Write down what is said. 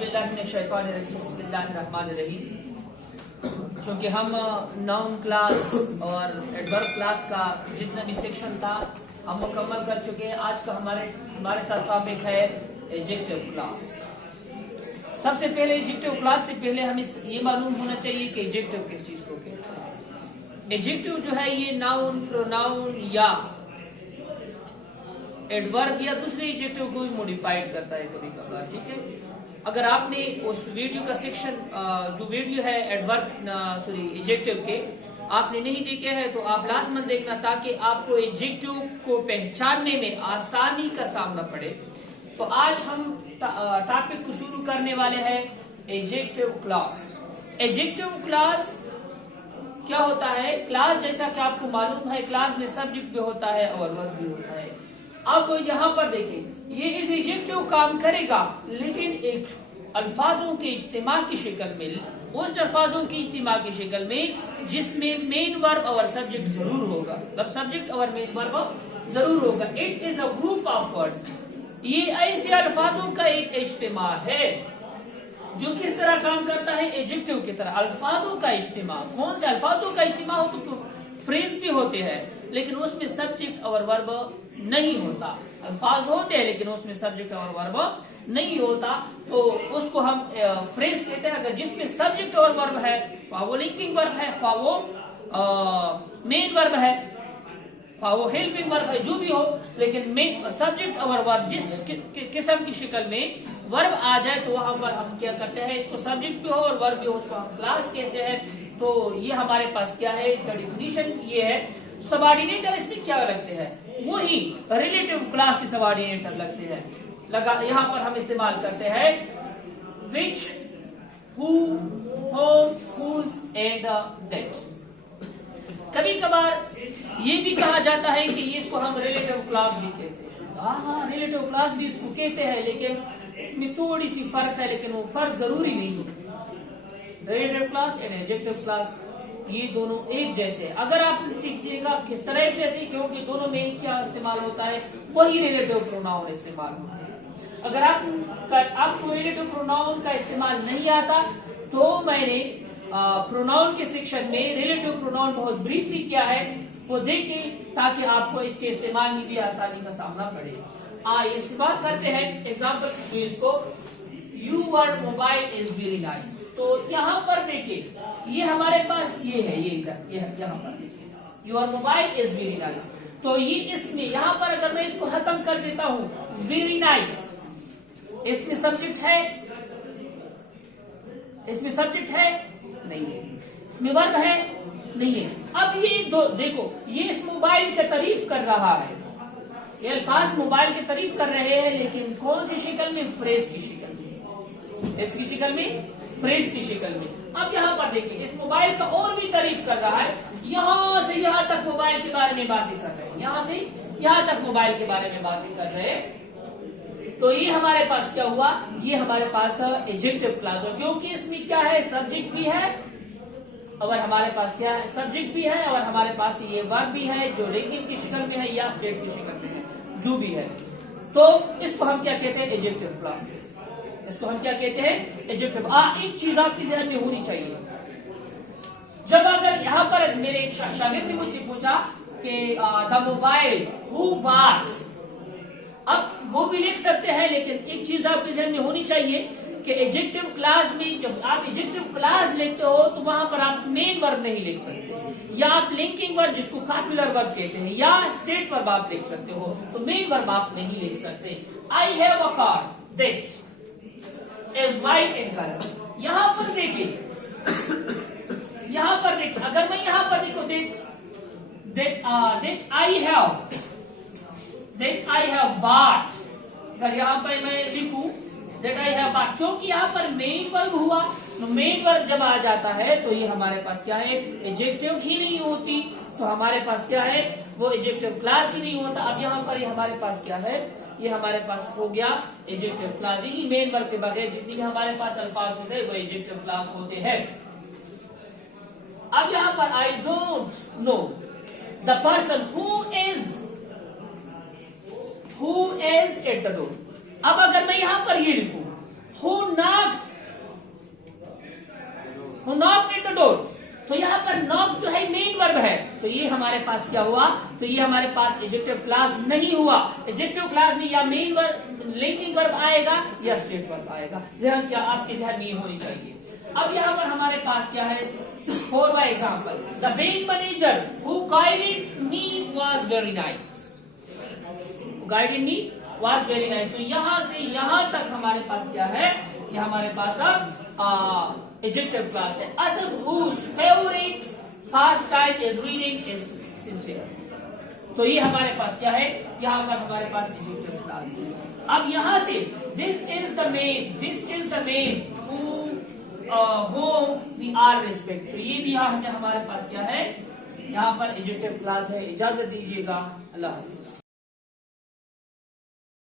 बिस्मिल्लाहिर्रहमानिर्रहीम। चूँकि हम नाउन क्लास और एडवर्ब क्लास का जितना भी सेक्शन था हम मुकम्मल कर चुके हैं। आज का हमारे साथ टॉपिक है एडजेक्टिव क्लास। सबसे पहले एडजेक्टिव क्लास से पहले हमें ये मालूम होना चाहिए कि एडजेक्टिव किस चीज को कहते हैं। एडजेक्टिव जो है ये नाउन, प्रोनाउन या एडवर्ब या दूसरे एडजेक्टिव को भी मॉडिफाइड करता है कभी कभार, ठीक है। अगर आपने उस वीडियो का सेक्शन जो वीडियो है एडजेक्टिव के आपने नहीं देखे हैं तो आप लाजमन देखना, ताकि आपको एडजेक्टिव को पहचानने में आसानी का सामना पड़े। तो आज हम टॉपिक को शुरू करने वाले हैं एडजेक्टिव क्लास। एडजेक्टिव क्लास क्या होता है? क्लास जैसा कि आपको मालूम है क्लास में सब्जेक्ट भी होता है और वर्ब भी होता है। अब यहाँ पर देखें, ये इस एडजेक्टिव काम करेगा लेकिन एक अल्फाजों के इज्तिमा की शक्ल में, उस अल्फाजों की इज्तिमा की शक्ल में जिसमें मेन वर्ब और सब्जेक्ट जरूर होगा, मतलब सब्जेक्ट और मेन वर्ब जरूर होगा। It is a group of words. ये ऐसे अल्फाजों का एक इज्तिमा है जो किस तरह काम करता है? एडजेक्टिव की तरह। अल्फाजों का इज्तिमा। कौन से अल्फाजों का इज्तिमा हो? तो फ्रेज भी होते हैं लेकिन उसमें सब्जेक्ट और वर्ब नहीं होता। अल्फाज होते हैं लेकिन उसमें सब्जेक्ट और वर्ब नहीं होता, तो उसको हम फ्रेज कहते हैं। अगर जिसमें सब्जेक्ट और वर्ब है, वो लिंकिंग वर्ब है, वो मेन वर्ब है, वो हेल्पिंग वर्ब है, जो भी हो, लेकिन सब्जेक्ट और वर्ब जिस किस्म की शक्ल में वर्ब आ जाए तो वहां पर हम क्या करते हैं? इसको सब्जेक्ट भी हो और वर्ब भी हो, उसको हम क्लास कहते हैं। तो ये हमारे पास क्या है? इसका डिफिनीशन ये है। सबऑर्डिनेटर इसमें क्या लगते हैं? वही रिलेटिव क्लास के सबऑर्डिनेटर लगते हैं। यहाँ पर हम इस्तेमाल करते हैं which, who, whom, whose and that. कभी कभार ये भी कहा जाता है कि इसको हम रिलेटिव क्लास भी कहते हैं। हाँ, रिलेटिव क्लास भी इसको कहते हैं, लेकिन इसमें थोड़ी सी फर्क है, लेकिन वो फर्क जरूरी नहीं है। Relative class and adjective class ये दोनों एक जैसे। अगर आप सीखिएगा किस तरह एक जैसे, क्योंकि दोनों में क्या इस्तेमाल होता है? वही रिलेटिव प्रोनाउन इस्तेमाल होता है। अगर आपको रिलेटिव प्रोनाउन का इस्तेमाल नहीं आता तो मैंने प्रोनाउन के सेक्शन में रिलेटिव प्रोनाउन बहुत ब्रीफली किया है, वो देखें ताकि आपको इसके इस्तेमाल में भी आसानी का सामना पड़े। इस्तेमाल करते हैं एग्जाम्पल इसको, your mobile is very nice. तो यहाँ पर देखिए, ये हमारे पास ये है, ये यहाँ पर देखिए, your mobile is very nice. तो ये इसमें यहाँ पर अगर मैं इसको खत्म कर देता हूँ वेरी नाइस, इसमें सब्जेक्ट है? इसमें सब्जेक्ट है? नहीं है। इसमें वर्ब है? नहीं है। अब ये देखो, ये इस मोबाइल की तारीफ कर रहा है, ये अल्फाज मोबाइल की तारीफ कर रहे हैं, लेकिन कौन सी शक्ल में? फ्रेज की शक्ल में। इसकी शक्ल में, फ्रेज की शक्ल में। अब यहाँ पर देखिए, इस मोबाइल का और भी तारीफ कर रहा है। यहाँ से यहाँ तक मोबाइल के बारे में बातें कर रहे हैं, यहाँ से यहाँ तक मोबाइल के बारे में बातें कर रहे हैं। तो ये हमारे पास क्या हुआ? ये हमारे पास एडजेक्टिव क्लास हो, क्योंकि इसमें क्या है? सब्जेक्ट भी है और हमारे पास क्या है? सब्जेक्ट भी है और हमारे पास ये वर्ब भी है जो लिंकिंग की शक्ल में है या स्टेट की शक्ल में है, जो भी है। तो इसको हम क्या कहते हैं? Adjective class. इसको हम क्या कहते हैं? एडजेक्टिव। एक चीज आपके ज़हन में होनी चाहिए, जब अगर यहाँ पर मेरे एक शागिर्द ने मुझसे पूछा कि द मोबाइल हु बॉट, अब वो भी लिख सकते हैं, लेकिन एक चीज आपके ज़हन में होनी चाहिए कि एडजेक्टिव क्लास में जब आप एडजेक्टिव क्लास लिखते हो तो वहां पर आप मेन वर्ब नहीं लिख सकते, या आप लिंकिंग वर्ब जिसको कॉपुलर वर्ब कहते हैं या स्टेट वर्ब आप लिख सकते हो, तो मेन वर्ब आप नहीं लिख सकते। I have a car that is white in colour. यहाँ पर देखिए, अगर मैं यहाँ पर देखो दैट आई हैव बॉट, अगर यहाँ पर मैं लिखूं दैट आई हैव बॉट, क्योंकि यहाँ पर मेन वर्ब हुआ, तो मेन वर्ब जब आ जाता है तो ये हमारे पास क्या है? एडजेक्टिव ही नहीं होती, तो हमारे पास क्या है? वो एडजेक्टिव क्लास ही नहीं होता। अब यहाँ पर हमारे पास क्या है? ये हमारे पास हो गया एडजेक्टिव क्लास। ही मेन वर्ब के बगैर जितनी भी हमारे पास अल्फाज होते हैं वो एडजेक्टिव क्लास होते हैं। अब यहाँ पर I don't know the person who is at the door. अब अगर मैं यहाँ पर ये लिखूं, हु नॉक हमारे पास क्या हुआ, तो ये हमारे पास एडजेक्टिव क्लास नहीं हुआ। एडजेक्टिव क्लास में या मेन वर्ब लिंकिंग वर्ब आएगा या स्टेट वर्ब आएगा। जहन क्या आपके जहन में ये होनी चाहिए। अब यहाँ पर हमारे पास क्या है, 4वां example, the bank manager who guided me was very nice. Guided me was very nice. तो यहाँ से यहाँ तक हमारे पास क्या है, ये हमारे पास अब एडजेक्टिव क्लास है। Asad whose favorite pastime is reading is sincere। तो ये हमारे पास क्या है, यहाँ पर हमारे पास एडजेक्टिव क्लास है। अब यहाँ से this is the man whom we are respect। तो ये भी यहाँ से हमारे पास क्या है, यहाँ पर एडजेक्टिव क्लास है। इजाजत दीजिएगा, अल्लाह हाफिज।